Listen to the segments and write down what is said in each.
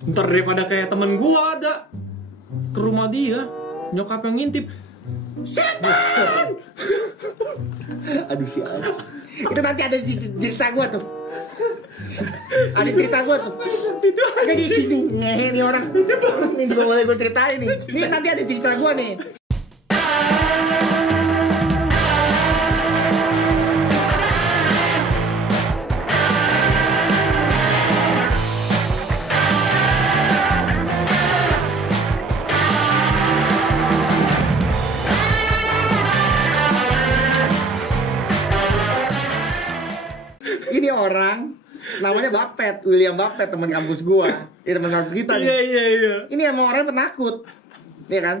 Ntar daripada kayak temen gua ada ke rumah dia, nyokap yang ngintip. Setan! Aduh sial. Itu nanti ada cerita gue tuh. Ada cerita gue tuh. Itu ada di sini. Ngehe nih orang. Ini juga boleh gue ceritain nih. Ini nanti ada cerita gue nih. Ini orang namanya Buffett, William Buffett, teman kampus gua. Ini teman kampus kita nih. Iya. Ini emang orang penakut. Iya kan?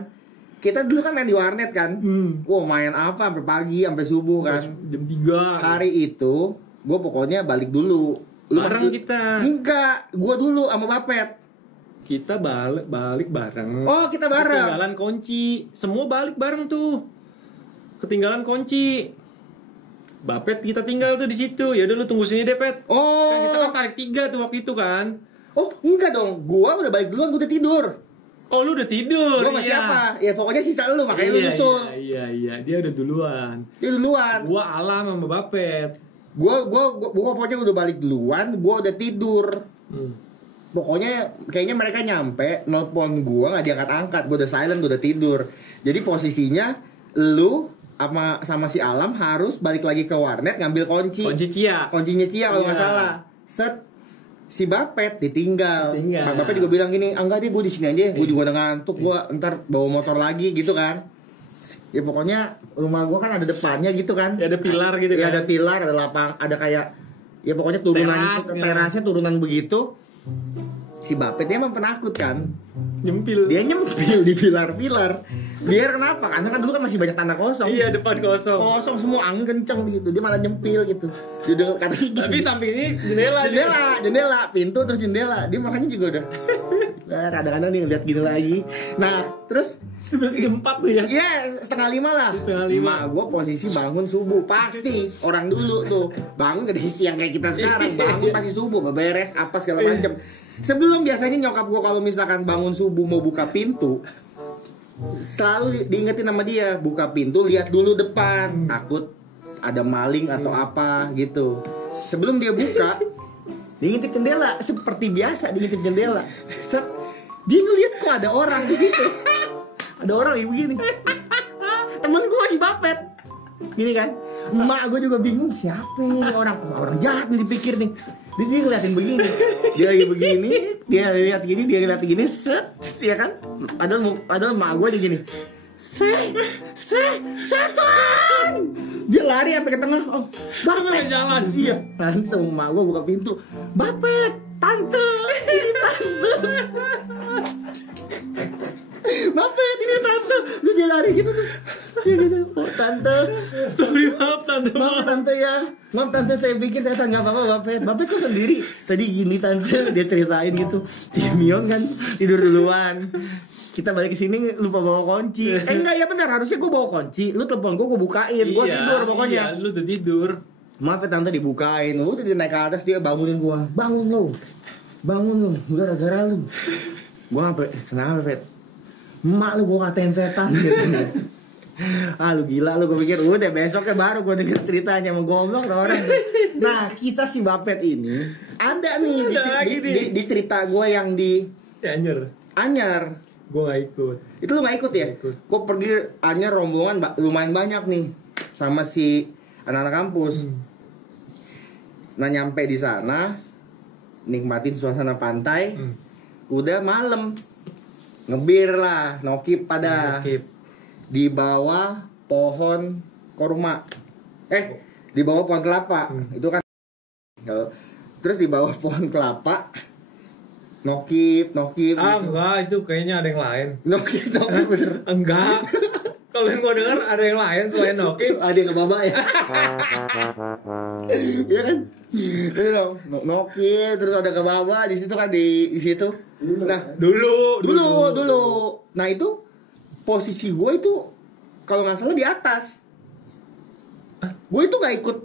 Kita dulu kan main di warnet kan. Wow, main apa sampai pagi, sampai subuh kan. Jam 3. Hari itu gua pokoknya balik dulu. Bareng kita. Enggak, gua dulu sama Buffett. Kita balik bareng. Oh, kita bareng. Ketinggalan kunci. Semua balik bareng tuh. Ketinggalan kunci. Bapet kita tinggal tuh di situ. Ya udah lu tunggu sini deh, Pet. Oh. Kan kita kan tarik 3 tuh waktu itu kan. Oh, enggak dong. Gua udah balik duluan, gua udah tidur. Oh, lu udah tidur. Gua sama siapa? Ya pokoknya sisa lu, makanya lu nyusul. Iya. Dia udah duluan. Dia duluan. Gua Alam sama Bapet. Gua pokoknya udah balik duluan, gua udah tidur. Pokoknya kayaknya mereka nyampe, nelpon gua nggak diangkat-angkat, gua udah silent, gua udah tidur. Jadi posisinya lu sama si Alam harus balik lagi ke warnet ngambil kuncinya Cia kalau nggak salah. Set si Bapet ditinggal. Pak Bapet juga bilang gini, enggak deh, gue di sini aja, gue juga udah ngantuk, gue ntar bawa motor lagi gitu kan. Ya pokoknya rumah gue kan ada depannya gitu kan. Ya ada pilar gitu kan. Ya ada pilar, ada lapang, ada kayak ya pokoknya turunan terasnya turunan begitu. Si Bapet dia emang penakut kan. Dia nyempil di pilar-pilar. Biar kenapa? Karena kan dulu kan masih banyak tanah kosong. Iya, depan kosong. Kosong semua, angin kenceng gitu. Dia malah nyempil gitu. Dia tapi samping ini jendela, pintu terus jendela. Dia makanya juga udah. Nah, kadang-kadang dia ngeliat gini lagi. Nah, terus jam 4 tuh ya. Iya, 4:30 lah. 4:30. Mak gue posisi bangun subuh. Pasti orang dulu tuh bangun dari siang kayak kita sekarang. Bangun pasti subuh, beberes apa segala macem. Sebelum biasanya nyokap gue kalau misalkan bangun subuh mau buka pintu, selalu diingetin sama dia, buka pintu lihat dulu depan, takut ada maling atau apa gitu. Sebelum dia buka, dia ngintip jendela seperti biasa, dia ngintip jendela. Set, dia ngeliat kok ada orang di situ. Ada orang yang begini. Temen gue si Bapet. Gini kan. Emak gue juga bingung, siapa ini orang? Orang jahat nih dipikir nih. Dia ngeliatin begini. Dia lagi begini, dia lihat gini, dia ngeliat gini, set, ya kan? Padahal emak gue dia gini. Setan! Dia lari sampai ke tengah. Oh, Bapet jalan. Iya. Langsung emak gue buka pintu. Bapet, tante, ini tante. Bapet, ini tante. Lu dia lari gitu terus. Gitu. Oh, tante. Sorry, maaf tante. Maaf tante ya. Maaf tante, saya pikir saya nggak apa-apa Bapet. Bapet kok sendiri. Tadi gini tante, dia ceritain gitu. Si Mion kan tidur duluan. Kita balik ke sini lupa bawa kunci. Enggak, ya benar, harusnya gue bawa kunci. Lu telepon gue bukain. Gue tidur pokoknya. Iya, lu udah tidur. Maaf tante, dibukain. Lu udah naik ke atas, dia bangunin gue. Bangun lu. Gara-gara lu. Gue ngapain? Kenapa Pet? Emak lu gue katain setan gitu. Ah lu gila lu, gue pikir udah besoknya baru gue denger ceritanya mau goblok ke orang. Nah, kisah si Bapet ini ada nih di cerita gue yang di Anyar. Gue gak ikut. Itu lu gak ikut ya? Gue pergi Anyar rombongan lumayan banyak nih sama si anak-anak kampus. Nah nyampe di sana nikmatin suasana pantai. Udah malam ngebir lah, nokip pada di bawah pohon korma, di bawah pohon kelapa. Itu kan terus di bawah pohon kelapa nokip enggak, itu kayaknya ada yang lain. nokip bener enggak. Kalau yang gue denger ada yang lain selain nokip. ada yang ngebaba ya. Iya kan, nokip terus ada kebaba di situ kan, di situ. Nah dulu. Nah itu posisi gue itu kalau nggak salah di atas. Gue itu nggak ikut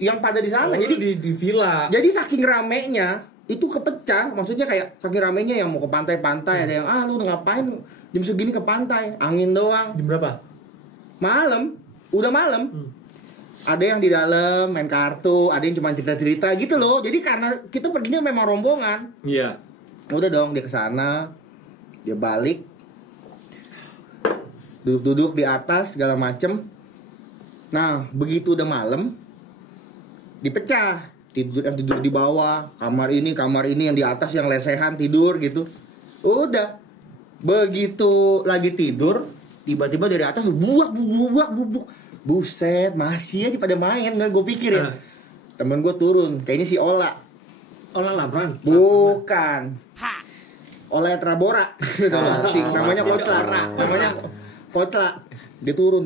yang pada di sana. Jadi di villa. Jadi saking ramenya itu kepecah, maksudnya kayak saking ramenya yang mau ke pantai-pantai, ada yang lu udah ngapain jam segini ke pantai, angin doang. Jam berapa? Malam, udah malam. Ada yang di dalam main kartu, ada yang cuma cerita-cerita gitu loh. Jadi karena kita perginya memang rombongan. Iya. Udah dong dia kesana, dia balik, duduk-duduk di atas segala macem. Nah begitu udah malam, dipecah. Yang tidur di bawah, kamar ini yang di atas yang lesehan tidur gitu. Udah. Begitu lagi tidur, tiba-tiba dari atas buak. Buset, masih aja pada main, nggak gue pikir ya. Temen gue turun, kayaknya si Ola. Ola Labran? Bukan. Ola Trabora. Gitu loh. Namanya Kotla. Namanya Kotla. Dia turun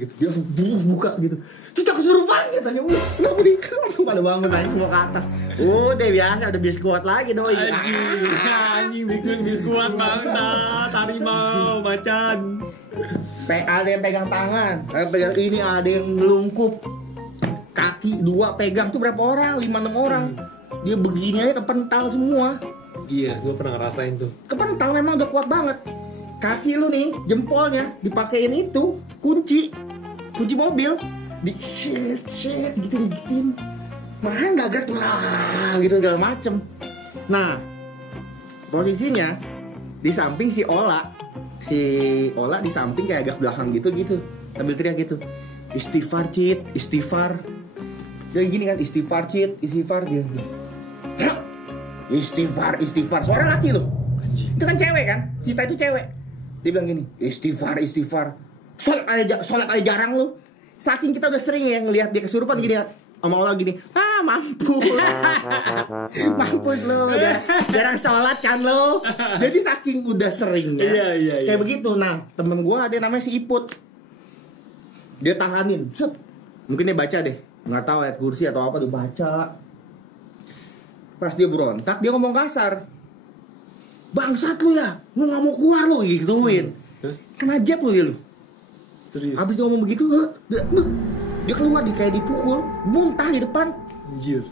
gitu, dia langsung buka gitu. Kita kesurupan katanya. Kenapa nih? Langsung pada bangun aja mau ke atas. Udah biasa, udah biskuit lagi doi. Anjing bikin biskuit bangsa, harimau, macan. Ada yang pegang tangan, ada yang pegang ini, ada yang ngelungkup. Kaki dua pegang tuh berapa orang? 5-6 orang. Dia begini aja kepental semua. Iya, gue pernah ngerasain tuh. Kepental memang udah kuat banget. Kaki lu nih, jempolnya dipakein itu kunci mobil, di shit gituin, mana nggak gerak lah, gitu segala macem. Nah, posisinya di samping si Ola di samping kayak agak belakang gitu, sambil teriak gitu, istighfar Cit, istighfar. Dia gini kan, istighfar Cit, istighfar dia. Istighfar, suara laki loh. Itu kan cewek kan, Cita itu cewek. Dia bilang gini, istighfar. Sholat aja jarang lu. Saking kita udah sering ya ngelihat dia kesurupan gini sama Allah gini, mampus lu, jarang sholat kan lu. Jadi saking udah seringnya, iya. kayak begitu. Nah temen gue ada namanya si Iput, dia tahanin, set. Mungkin dia baca deh, nggak tahu ayat kursi atau apa, dia baca. Pas dia berontak, dia ngomong kasar. Bangsat lu ya, lu gak mau keluar lu, gituin. Terus? Kena jab lu dia lu. Serius? Abis dia ngomong begitu, dia keluar, kayak dipukul, muntah di depan. Anjir.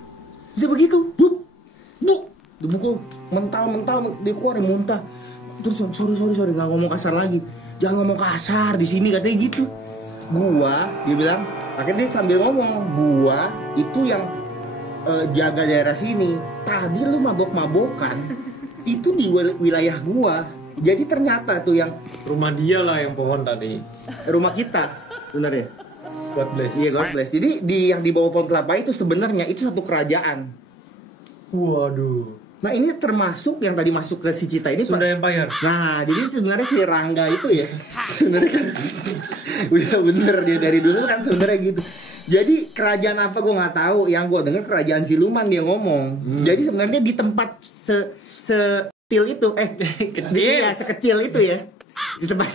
Bisa begitu, buk, dipukul, mental, dia keluar, dia muntah. Terus sorry, gak ngomong kasar lagi. Jangan ngomong kasar di sini, katanya gitu. Dia bilang, akhirnya dia sambil ngomong, gua itu yang jaga daerah sini. Tadi lu mabok-mabokan. Itu di wilayah gua. Jadi ternyata tuh yang rumah dia lah yang pohon tadi. Rumah kita, bener ya? God bless. Iya, God bless. Jadi yang di bawah pohon kelapa itu sebenarnya itu satu kerajaan. Waduh. Nah ini termasuk yang tadi masuk ke si Cita ini, Sunda Empire. Nah jadi sebenarnya si Rangga itu ya sebenarnya kan udah bener dia dari dulu kan sebenarnya gitu. Jadi kerajaan apa gue nggak tahu. Yang gue dengar kerajaan Siluman dia ngomong. Jadi sebenarnya di tempat sekecil itu, kecil ya, sekecil itu ya, di tempat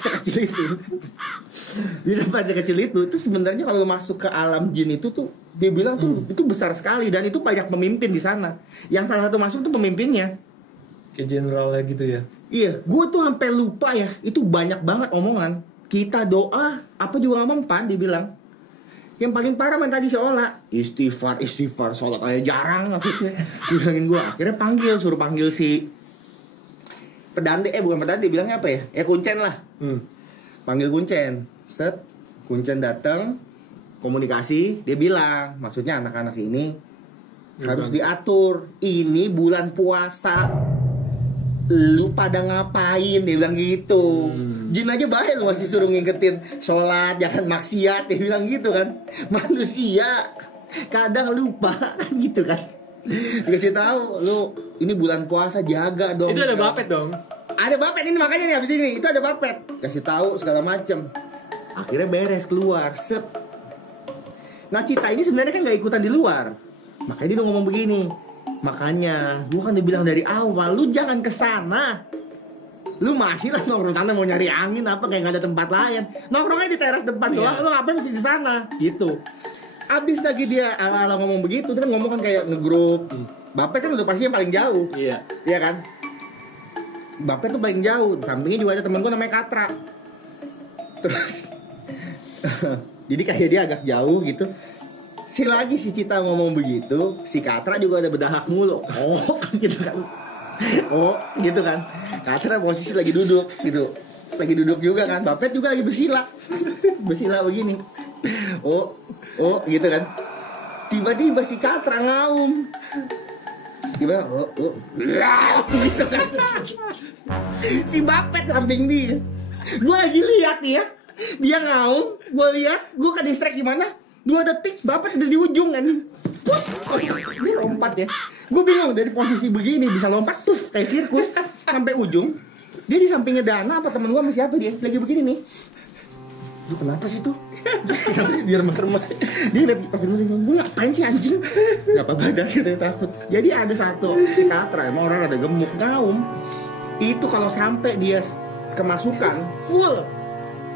sekecil itu sebenarnya kalau masuk ke alam jin itu tuh dia bilang tuh itu besar sekali dan itu banyak pemimpin di sana. Yang salah satu masuk tuh pemimpinnya, kayak generalnya gitu ya. Iya, gue tuh sampai lupa ya, itu banyak banget omongan. Kita doa apa juga nggak mempan, dia bilang. Yang paling parah main tadi si Ola, istighfar, sholat aja jarang maksudnya. Bilangin gue, akhirnya suruh panggil si pedante, bukan pedante, bilangnya apa ya? Kuncen lah. Panggil Kuncen. Set, Kuncen datang, komunikasi, dia bilang, maksudnya anak-anak ini harus diatur. Ini bulan puasa. Lu pada ngapain, dia bilang gitu. Jin aja baik lu masih suruh ngingetin sholat, jangan maksiat, dia bilang gitu kan. Manusia kadang lupa gitu kan. Dikasih tahu, lu ini bulan puasa jaga dong. Itu ada Bapet dong. Ada Bapet ini, makanya nih habis ini itu ada Bapet. Kasih tahu segala macem. Akhirnya beres, keluar, set. Nah Cita ini sebenarnya kan nggak ikutan di luar, makanya dia udah ngomong begini. Makanya, gua kan dibilang dari awal, lu jangan kesana. Lu masih lah nongkrong sana mau nyari angin apa kayak nggak ada tempat lain. Nongkrongnya di teras depan doang, lu ngapain mesti di sana? Gitu. Abis lagi dia ala-ala ngomong begitu, dia kan ngomong kan kayak ngegrup. Bapet kan udah pasti yang paling jauh. Iya. Iya kan? Bapet tuh paling jauh. Sampingnya juga ada temen gua namanya Katra. Terus, jadi kayak dia agak jauh gitu. lagi si Cita ngomong begitu, si Katra juga ada berdahak mulu. Oh, gitu kan. Oh, gitu kan. Katra posisi lagi duduk gitu. Lagi duduk juga kan. Bapet juga lagi bersila. Bersila begini. Oh, gitu kan. Tiba-tiba si Katra ngaum. Tiba, gitu kan. Si Bapet samping dia. Gue lagi lihat nih ya. Dia ngaum, gue lihat, gue ke distract gimana? 2 detik, Bapet udah di ujung kan. Dia lompat ya. Gue bingung dari posisi begini bisa lompat tuh kayak sirkus sampai ujung. Dia di sampingnya Dana apa temen gue sama siapa dia lagi begini nih. Lu kenapa sih tuh? Dia remes-remes. Dia liat pas remes, gue ngapain sih anjing? Gak apa-apa dah kita takut. Jadi ada satu si Katra, emang orang ada gemuk ngaum. Itu kalau sampai dia kemasukan full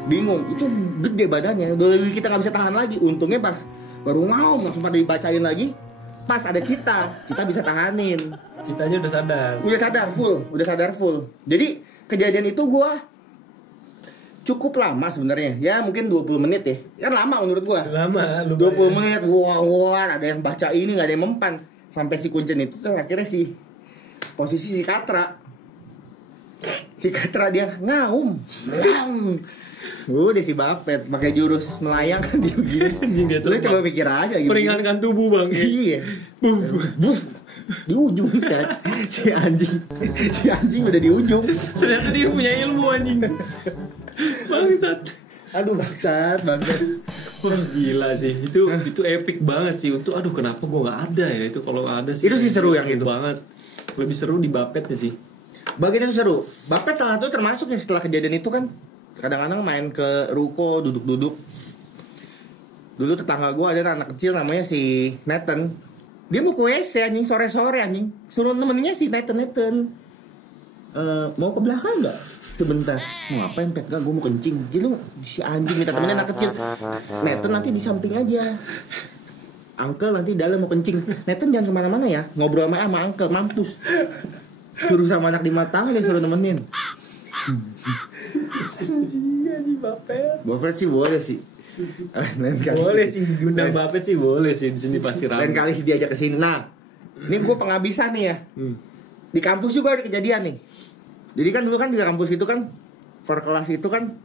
bingung, itu gede badannya, udah kita nggak bisa tahan lagi. Untungnya pas baru ngaum langsung pada dibacain lagi. Pas ada Cita bisa tahanin. Citanya udah sadar full. Jadi kejadian itu gua cukup lama sebenarnya. Ya mungkin 20 menit ya. Kan lama menurut gua. Lama, 20 menit. Wah, ada yang baca ini, nggak ada yang mempan. Sampai si kuncen itu tuh akhirnya posisi si Katra dia ngaum. Udah si Bapet pakai jurus melayang dia begini. Lu coba pikir aja gitu. Meringankan tubuh bang. Iya. Buf. Di ujung kan. Si anjing udah di ujung. Ternyata dia punya ilmu anjing. Bangsat. Aduh bangsat. Wah gila sih. Itu epic banget sih. Aduh kenapa gua nggak ada ya itu kalau ada sih. Itu sih seru yang itu banget. Lebih seru di Bapetnya sih. Bagian itu seru. Bapet salah satu termasuk ya setelah kejadian itu kan. Kadang-kadang main ke ruko, duduk-duduk. Dulu tetangga gue ada anak kecil namanya si Nathan. Dia mau ke WC anjing, sore-sore anjing. Suruh temennya si Nathan. Mau ke belakang nggak? Sebentar. Mau ngapain Pet? Gak, gue mau kencing. Jadi lu si anjing minta temennya anak kecil. Nathan nanti di samping aja. Uncle nanti dalam mau kencing. Nathan jangan kemana-mana ya. Ngobrol sama Uncle, mampus. Suruh sama anak 5 tahun dia suruh nemenin. Bapet sih boleh sih. Boleh sih diundang Bapet sih boleh sih di sini pasti ramai. Lain kali diajak ke sini. Nah, ini gue penghabisan nih ya. Di kampus juga ada kejadian nih. Jadi kan dulu kan di kampus itu kan per kelas itu kan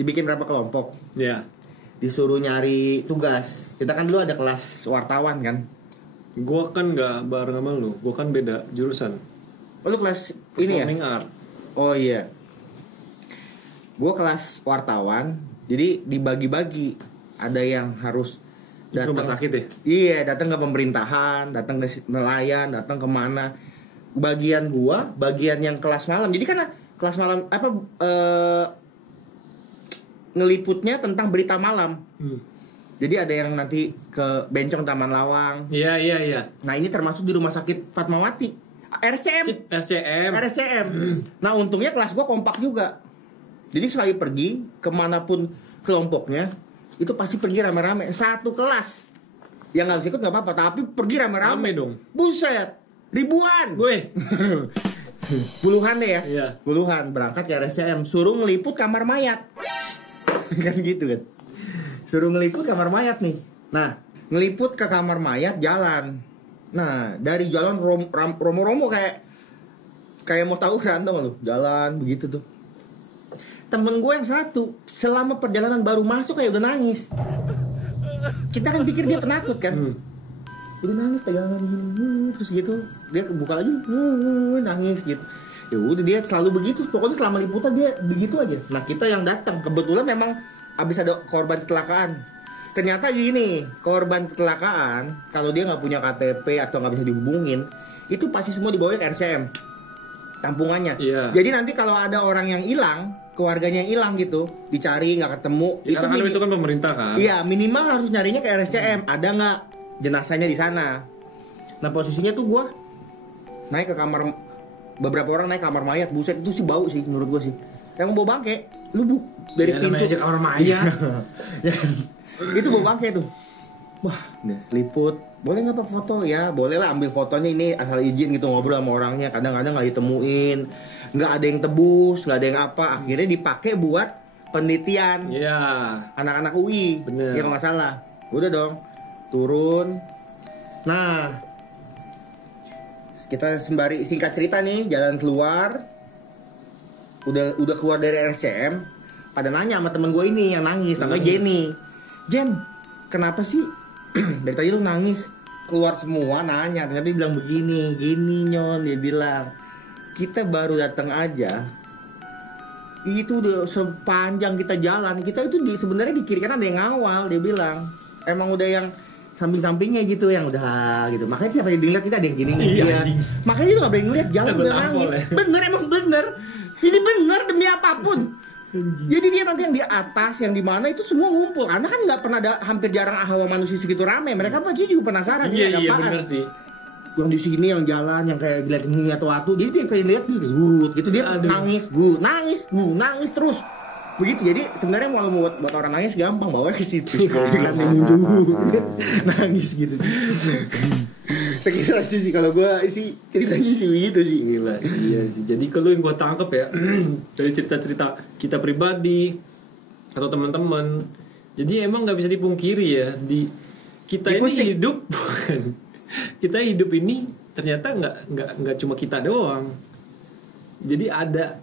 dibikin berapa kelompok. Iya. Disuruh nyari tugas. Kita kan dulu ada kelas wartawan kan. Gua kan nggak bareng sama lu. Gua kan beda jurusan. Oh lu kelas ini ya? Performing art. Oh iya. Gue kelas wartawan, jadi dibagi-bagi. Ada yang harus datang rumah sakit ya? Iya, datang ke pemerintahan, datang ke nelayan, datang kemana. Bagian gua, bagian yang kelas malam. Jadi kan kelas malam ngeliputnya tentang berita malam. Jadi ada yang nanti ke Bencong Taman Lawang. Iya. Nah ini termasuk di rumah sakit Fatmawati. RSCM. Nah untungnya kelas gua kompak juga. Jadi sekali pergi kemanapun kelompoknya itu pasti pergi rame-rame. Satu kelas yang nggak bisa ikut nggak apa-apa, tapi pergi rame-rame dong. Buset, ribuan. Gue. Puluhan deh ya. Iya. Puluhan berangkat ke RSCM, suruh ngeliput kamar mayat. Kan gitu kan. Suruh ngeliput kamar mayat nih. Nah, ngeliput ke kamar mayat jalan. Nah, dari jalan romo-romo kayak mau tawuran tuh lu. Jalan begitu tuh. Temen gue yang satu selama perjalanan baru masuk kayak udah nangis. Kita kan pikir dia penakut kan. Udah nangis pegangan gini terus gitu. Dia buka lagi nangis gitu. Ya udah dia selalu begitu. Pokoknya selama liputan dia begitu aja. Nah kita yang datang kebetulan memang habis ada korban kecelakaan. Ternyata gini, korban kecelakaan kalau dia nggak punya KTP atau nggak bisa dihubungin, itu pasti semua dibawa ke RCM tampungannya. Iya. Jadi nanti kalau ada orang yang hilang, keluarganya yang hilang gitu, dicari nggak ketemu, Ya, itu kan pemerintah kan. Iya, minimal harus nyarinya ke RSCM. Ada nggak jenazahnya di sana? Nah posisinya tuh gue naik ke kamar, beberapa orang naik kamar mayat, buset itu sih bau sih menurut gue sih. Yang bau bangke, lu dari ya, pintu. aja kamar mayat. Ya, itu bau bangke tuh. Wah, liput. Boleh nggak Pak foto? Ya, boleh lah ambil fotonya ini asal izin gitu ngobrol sama orangnya. Kadang-kadang nggak ditemuin, nggak ada yang tebus, nggak ada yang apa. Akhirnya dipakai buat penelitian. Iya. Anak-anak UI. Bener. Ya kalau nggak salah. Udah dong. turun. Nah, kita sembari singkat cerita nih, jalan keluar. Udah keluar dari RSCM, pada nanya sama temen gue ini yang nangis, namanya Jenny. Jen, kenapa sih dari tadi lu nangis? Keluar semua nanya, ternyata dia bilang begini, gini Nyon, dia bilang kita baru datang aja, itu udah sepanjang kita jalan, kita itu sebenarnya di kiri kanan ada yang ngawal, dia bilang emang udah yang samping-sampingnya gitu yang udah gitu, makanya siapa yang dilihat kita ada yang gini ya. Makanya itu nggak boleh ngeliat jalan udah nangis, bener emang bener, ini bener demi apapun. Jadi dia nanti yang di atas, yang di mana itu semua ngumpul. Karena kan nggak pernah ada, hampir jarang hawa manusia segitu rame. Mereka pasti juga penasaran. Iya bener sih. Yang di sini yang jalan, yang kayak lihat ini atau atu. Jadi dia kayak lihat gitu dia nangis, nangis terus. Begitu. Jadi sebenarnya kalau buat orang nangis gampang, bawa ke situ. Nangis gitu. Sekitar aja sih kalau gue sih ceritanya sih begitu sih. Gila sih, iya sih. Jadi kalau yang gue tangkap ya dari cerita-cerita kita pribadi atau teman-teman, jadi emang nggak bisa dipungkiri ya kita ini hidup bukan kita hidup ini ternyata nggak cuma kita doang. Jadi ada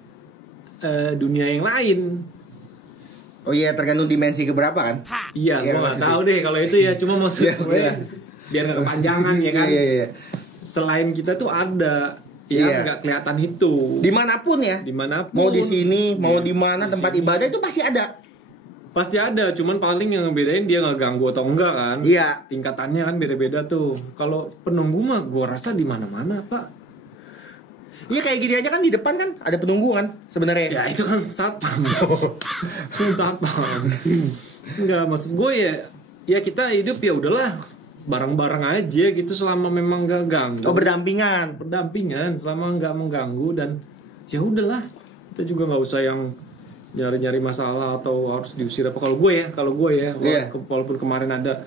dunia yang lain. Oh iya, tergantung dimensi keberapa kan? Iya, gue nggak tahu deh kalau itu ya, cuma maksudnya biar nggak kepanjangan ya kan. Iya. Selain kita tuh ada yang nggak kelihatan itu. Dimanapun ya. Dimanapun. Mau di sini, mau di mana tempat ibadah itu pasti ada. Pasti ada, cuman paling yang ngebedain dia nggak ganggu atau enggak kan. Iya. Tingkatannya kan beda-beda tuh. Kalau penunggu mah gue rasa di mana-mana pak. Iya kayak gini aja kan di depan kan ada penunggu kan sebenarnya. Ya itu kan satpam. Satpam. Enggak, maksud gue ya kita hidup ya udahlah bareng-bareng aja gitu selama memang gak ganggu. Oh berdampingan selama nggak mengganggu dan ya udahlah kita juga nggak usah yang nyari-nyari masalah atau harus diusir apa. Kalau gue ya walaupun kemarin ada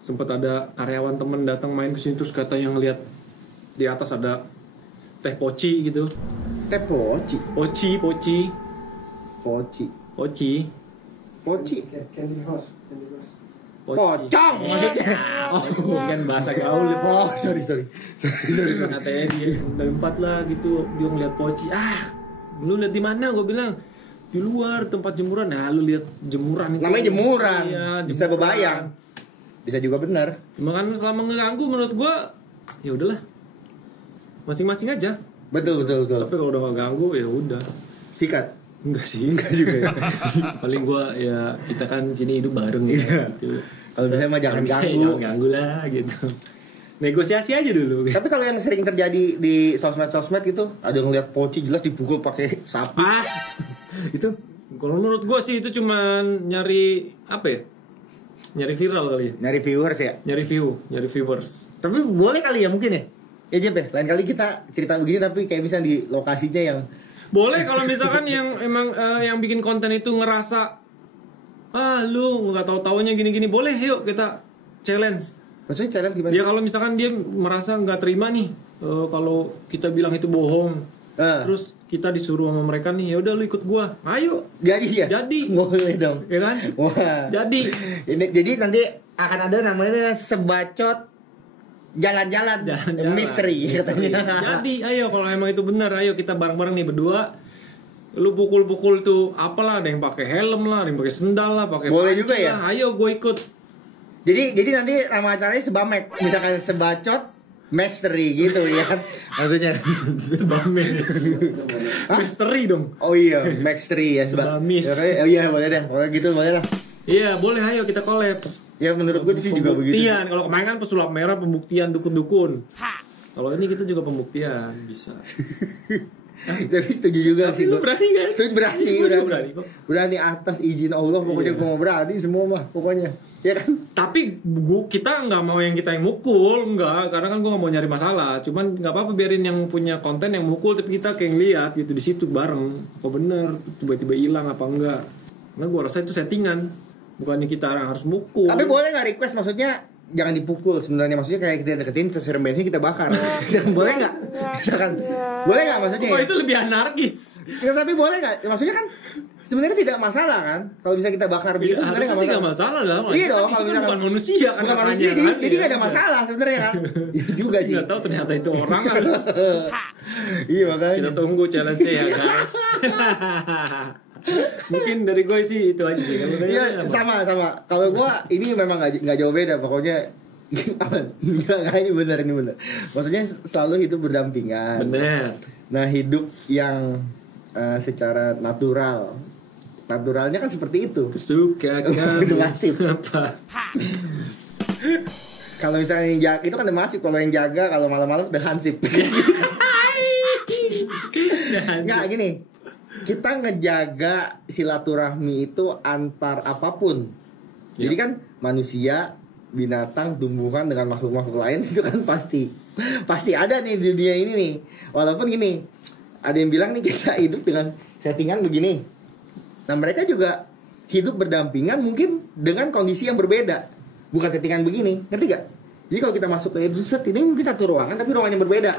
sempat ada karyawan temen datang main kesini terus kata yang lihat di atas ada teh poci gitu. Teh poci. Candy House. Pocong maksudnya. Oh, kan bahasa gaul. Oh, sorry. Katanya dia udah 4 lah gitu, dia ngeliat poci. Lu lihat di mana? Gue bilang di luar tempat jemuran. Nah, lu lihat jemuran itu. Namanya jemuran. Iya, bisa bebayang. Bisa juga benar. Cuma kan selama ngeganggu menurut gue ya udahlah. Masing-masing aja. Betul. Tapi kalau udah nggak ganggu ya udah. Sikat. Enggak sih. Enggak juga ya. Paling gue ya kita kan sini hidup bareng gitu. Kalau bisa mah jangan ganggu lah gitu. Negosiasi aja dulu. Tapi kalau yang sering terjadi di sosmed gitu, ada yang ngeliat poci jelas dipukul pakai sapu. Itu kalau menurut gue sih itu cuman nyari apa ya? Nyari viral kali ya. Nyari viewers ya. Nyari viewers. Tapi boleh kali ya mungkin ya. Ya Jep ya, lain kali kita cerita begini tapi kayak bisa di lokasinya yang boleh kalau misalkan yang emang yang bikin konten itu ngerasa lu nggak tahu-taunya gini-gini, boleh yuk kita challenge. Maksudnya challenge gimana? Ya kalau misalkan dia merasa nggak terima nih kalau kita bilang itu bohong, terus kita disuruh sama mereka nih, ya udah lu ikut gua, ayo. Jadi. Boleh dong. Ya kan? Wah. Jadi nanti akan ada namanya sebacot jalan-jalan misteri katanya. Jadi ayo kalau emang itu benar, ayo kita bareng-bareng nih berdua. Lu pukul-pukul tuh apalah, ada yang pakai helm lah, ada yang pakai sendal lah, pakai boleh juga ya. Ayo gue ikut. Jadi nanti nama acaranya sebamek, misalkan sebacot misteri gitu ya kan. Maksudnya sebamek. Misteri dong. Oh iya, misteri ya sebamis. Oh iya boleh deh. Kalau gitu boleh lah. Iya, boleh, ayo kita kolaps. Ya menurut gue sih juga begitu. Pembuktian, kalau kemarin kan pesulap merah pembuktian dukun-dukun. Kalau ini kita juga pembuktian, bisa. Tapi setuju juga sih. Tapi lu berani kan? Setuju berani. Berani atas izin Allah pokoknya gue mau berani semua mah pokoknya. Ya kan? Tapi kita nggak mau yang kita yang mukul, nggak, karena kan gue nggak mau nyari masalah. Cuman nggak apa-apa biarin yang punya konten yang mukul, tapi kita kayak ngeliat gitu di situ bareng. Kok bener? Tiba-tiba hilang apa enggak? Karena gue rasa itu settingan. Bukannya kita harus mukul. Tapi boleh nggak request, maksudnya jangan dipukul sebenarnya, maksudnya kayak kita deketin terus bensin kita bakar. Boleh nggak? Misalkan boleh nggak maksudnya? Oh itu lebih anarkis. Ya, tapi boleh nggak? Maksudnya kan sebenarnya tidak masalah kan? Kalau bisa kita bakar begitu sebenarnya nggak masalah lah. Iya dong, kalau misalkan bukan manusia kan. Bukan manusia, jadi nggak ada masalah sebenarnya kan? Iya juga sih. Nggak tahu ternyata itu orang kan. Iya makanya. Kita tunggu challenge ya guys. Mungkin dari gue sih itu aja sih. Iya sama. Kalau gue ini memang nggak jauh beda. Pokoknya Enggak, ini benar. Maksudnya selalu hidup berdampingan. Benar. Nah, hidup yang secara naturalnya kan seperti itu. Suka kamu. Itu masif. Apa? Kalau misalnya yang jaga itu kan udah masif. Kalau yang jaga kalau malam-malam udah hansip. Nggak gini. Kita ngejaga silaturahmi itu antar apapun. Jadi kan manusia, binatang, tumbuhan dengan makhluk-makhluk lain itu kan pasti ada nih di dunia ini nih. Walaupun gini, ada yang bilang nih kita hidup dengan settingan begini. Nah mereka juga hidup berdampingan mungkin dengan kondisi yang berbeda. Bukan settingan begini, ngerti gak? Jadi kalau kita masuk ke set ini mungkin satu ruangan tapi ruangan yang berbeda.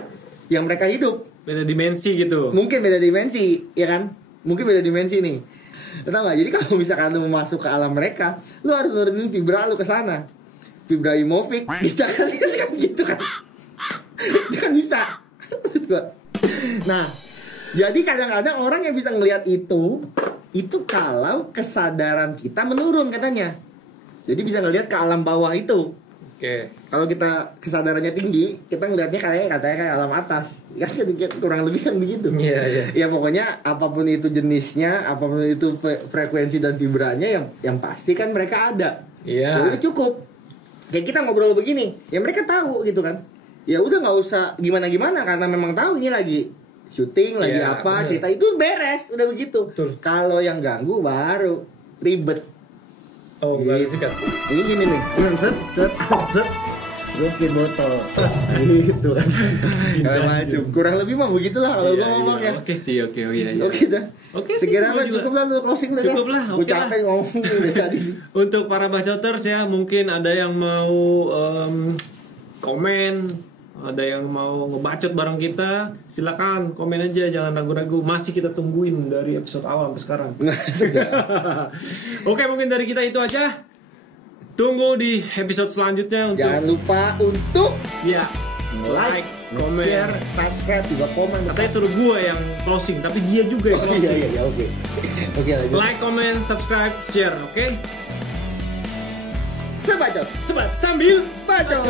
Yang mereka hidup beda dimensi gitu. Mungkin beda dimensi, ya kan? Mungkin beda dimensi nih. Tahu gak? Jadi kalau misalkan lu mau masuk ke alam mereka, lu harus nurunin vibra lu ke sana. Vibra Imovik bisa kan gitu kan. Itu kan bisa. Nah, jadi kadang-kadang orang yang bisa ngelihat itu kalau kesadaran kita menurun katanya. Jadi bisa ngelihat ke alam bawah itu. Oke. Kalau kita kesadarannya tinggi, kita ngelihatnya katanya kayak alam atas. Ya kurang lebih kan begitu. Iya. Ya pokoknya apapun itu jenisnya, apapun itu frekuensi dan vibranya yang pasti kan mereka ada. Iya. Ya udah cukup. Kayak kita ngobrol begini, ya mereka tahu gitu kan. Ya udah nggak usah gimana-gimana karena memang tahu ini lagi syuting, lagi apa, cerita itu beres, udah begitu. Kalau yang ganggu baru ribet. Oh, enggak suka. Ini gini nih. Set. Gokin botol. Gitu kan. Macam. Kurang lebih mah begitulah kalau gua ngomong ya. Oke sih, oke. Iya. Oke dah. Oke, sekiranya cukup lah lu closing dah. Cukup lah, oke. Gua capek ngomong dari tadi. Untuk para basyoters ya, mungkin ada yang mau komen, ada yang mau ngebacot bareng kita, silakan komen aja, jangan ragu-ragu. Masih kita tungguin dari episode awal sampai sekarang. Oke, mungkin dari kita itu aja. Tunggu di episode selanjutnya untuk jangan lupa untuk like, comment, share, subscribe, juga komen. Katanya suruh gua yang closing, tapi dia juga yang closing. Iya, oke. Oke, lanjut. Like, comment, subscribe, share, oke? Sebacot Sebat sambil bacot.